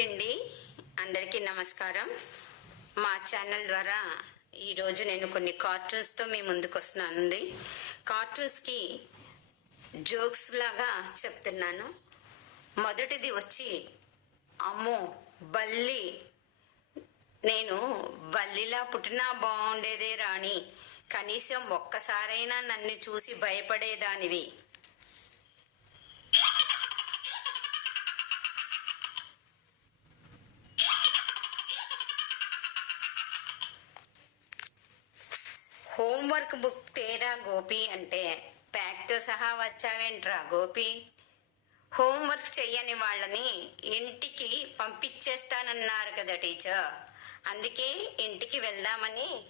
అండి. అందరికీ నమస్కారం. మా ఛానల్ ద్వారా ఈరోజు నేను కొన్ని కార్టూన్స్తో మీ ముందుకు వస్తున్నానండి కార్టూన్స్కి జోక్స్ లాగా చెప్తున్నాను. మొదటిది వచ్చి అమ్మో బల్లి. నేను బల్లిలా పుట్టినా బాగుండేదే రాణి. కనీసం ఒక్కసారైనా నన్ను చూసి భయపడేదానివి. హోంవర్క్ బుక్ తేరా గోపి అంటే ప్యాక్తో సహా వచ్చావేంట్రా గోపి? హోంవర్క్ చెయ్యని వాళ్ళని ఇంటికి పంపించేస్తానన్నారు కదా టీచర్. అందుకే ఇంటికి వెళ్దామని.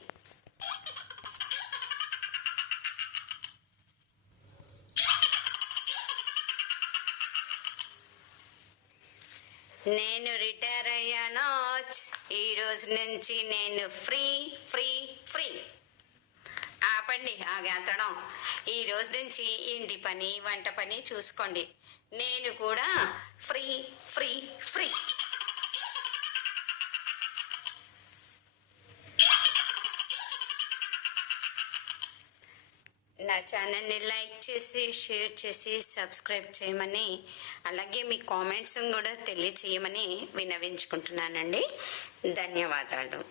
నేను రిటైర్ అయ్యాను. ఈ రోజు నుంచి నేను ఫ్రీ ఫ్రీ ఫ్రీ. ఆపండి ఆ గెంతడం ఈ రోజు నుంచి ఇంటి పని వంట పని చూసుకోండి. నేను కూడా ఫ్రీ ఫ్రీ ఫ్రీ. నా ఛానల్ని లైక్ చేసి షేర్ చేసి సబ్స్క్రైబ్ చేయమని అలాగే మీ కామెంట్స్ కూడా తెలియచేయమని వినవించుకుంటున్నానండి. ధన్యవాదాలు.